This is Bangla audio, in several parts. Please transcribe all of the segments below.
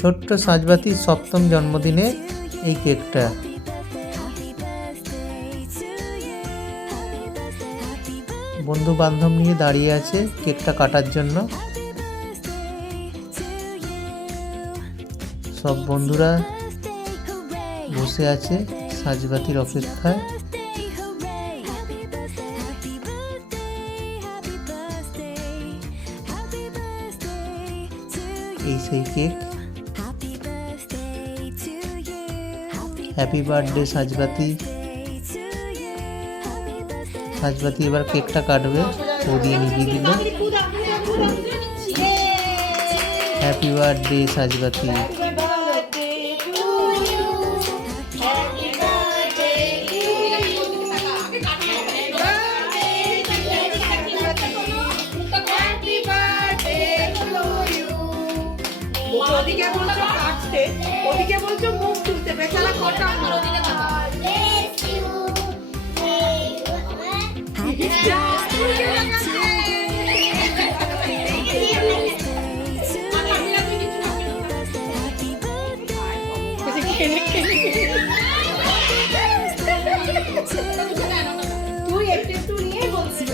ছোট্ট সাজবাতির সপ্তম জন্মদিনে এই কেকটা। বন্ধু বান্ধব নিয়ে দাঁড়িয়ে আছে কেকটা কাটার জন্য। সব বন্ধুরা বসে আছে সাজবাতির অপেক্ষায়। এই সেই cake. Happy birthday Sajbati. Sajbati এবার কেকটা কাটবে, ও দিয়ে নিভিয়ে দিল। Happy birthday Sajbati. ওদিকে বলছো কাটতে, ওদিকে বলছো মুখ তুলতে, বেচারা কটা তুই একটু নিয়ে বলছিস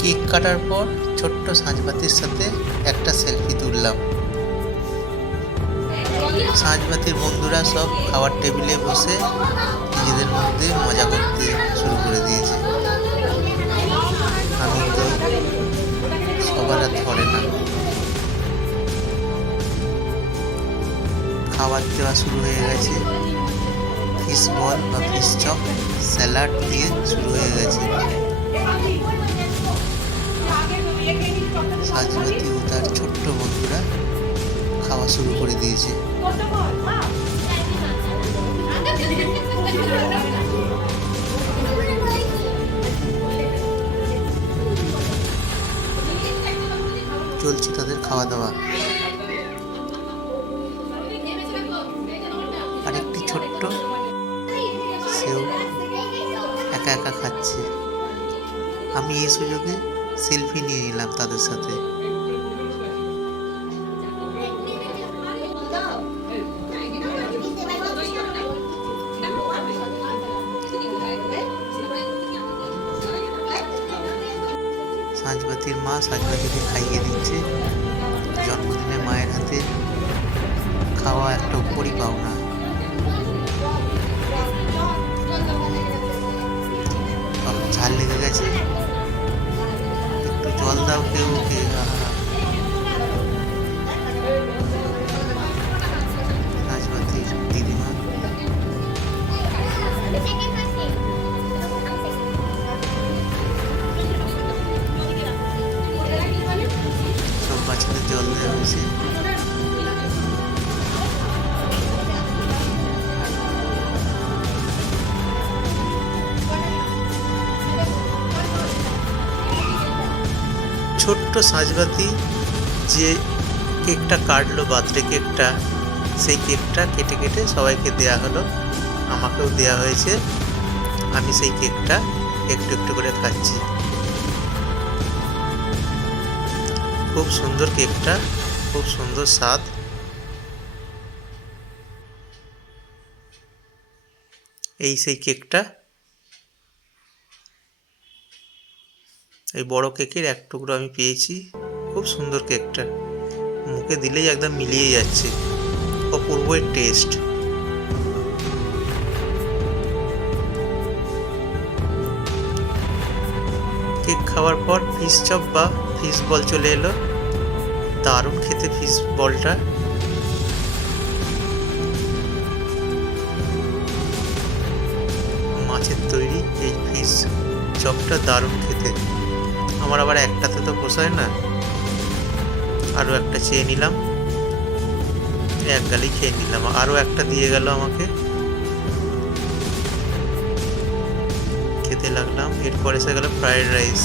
কেক কাটার পর ছোট্ট সাজবাতির সাথে একটা সেলফি তুললাম। সাজবাতির বন্ধুরা সব খাবার টেবিলে বসে নিজেদের মধ্যে মজা করতে শুরু করে দিয়েছে। আমি তো সবার আর ধরে না। খাবার দেওয়া শুরু হয়ে গেছে। ফিশ বল বা ফিশ চপ স্যালাড দিয়ে শুরু হয়ে গেছে। সাজবাতি ও তার ছোট্ট বন্ধুরা খাওয়া শুরু করে দিয়েছে। চলছে তাদের খাওয়া দাওয়া। আরেকটি ছোট্ট, সেও একা একা খাচ্ছে। আমি এই সুযোগে সেলফি নিয়ে নিলাম তাদের সাথে। সাজবাতির মা সাজবাতিকে খাইয়ে দিচ্ছে। জন্মদিনে মায়ের হাতে খাওয়া একটা উপরই পাওনা। ঝাল লেগে গেছে, একটু জল দাও কেউ ওকে। সাজবাতির দিদিমা সব বাচ্চাদের জল দেওয়া হয়েছে। ছোট্ট সাজবাতি যে কেকটা কাটলো, বার্থডে কেকটা, সেই কেকটা কেটে কেটে সবাইকে দেয়া হলো। আমাকেও দেয়া হয়েছে। আমি সেই কেকটা একটু একটু করে খাচ্ছি। খুব সুন্দর কেকটা, খুব সুন্দর স্বাদ। এই সেই কেকটা। এই বড় কেকের এক টুকরো আমি পেয়েছি। খুব সুন্দর কেকটা, মুখে দিলেই একদম মিলিয়ে যাচ্ছে। অপূর্ব টেস্ট। কেক খাওয়ার পর ফিশ চপ বা ফিশ বল চলে এলো। দারুণ খেতে ফিশ বলটা। তৈরি এই ফিশ চপটা দারুণ খেতে। আমার আবার একটাতে তো পোষায় না, আরও একটা চেয়ে নিলাম, এক গালেই খেয়ে নিলাম। আরও একটা দিয়ে গেল আমাকে, খেতে লাগলাম। এরপর এসে গেল ফ্রাইড রাইস,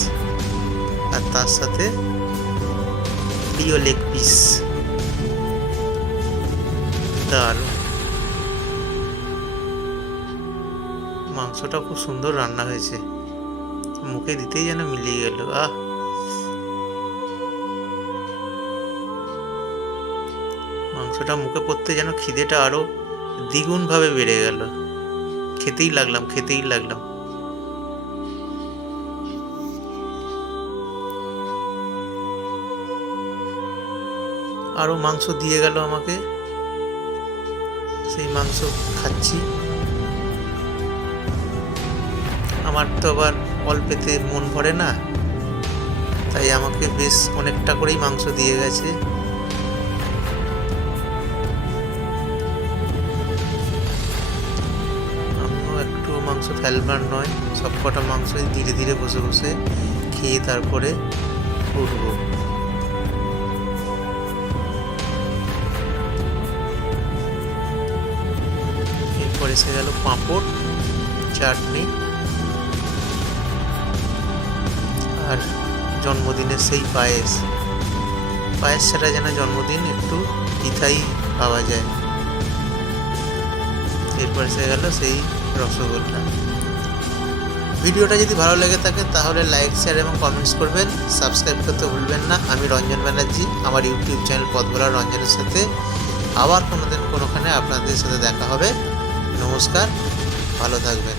আর তার সাথে প্রিয় লেগ পিস। দারুণ, মাংসটা খুব সুন্দর রান্না হয়েছে, মুখে দিতেই যেন মিলিয়ে গেল। মাংসটা মুখে পড়তে যেন খিদেটা আরো দ্বিগুণ ভাবে বেড়ে গেল। খেতেই লাগলাম। আরো মাংস দিয়ে গেল আমাকে, সেই মাংস খাচ্ছি। আমার তো আবার অল্পেতে মন ভরে না, তাই আমাকে বেশ অনেকটা করেই মাংস দিয়ে গেছে। আমিও একটু মাংস ফেলবার নয়, সবকটা মাংসই ধীরে ধীরে বসে বসে খেয়ে তারপরে উঠবো। এরপর এসে গেল পাঁপড়, চাটনি, আর জন্মদিনের সেই পায়েস ছাড়া যেন জন্মদিন একটু পিঠাই পাওয়া যায়। এরপর এসে গেল সেই রসগোল্লা। ভিডিওটা যদি ভালো লেগে থাকে তাহলে লাইক, শেয়ার এবং কমেন্টস করবেন, সাবস্ক্রাইব করতে ভুলবেন না। আমি রঞ্জন ব্যানার্জি, আমার ইউটিউব চ্যানেল পথ ভোলা রঞ্জনের সাথে আবার কোনোদিন কোনোখানে আপনাদের সাথে দেখা হবে। নমস্কার, ভালো থাকবেন।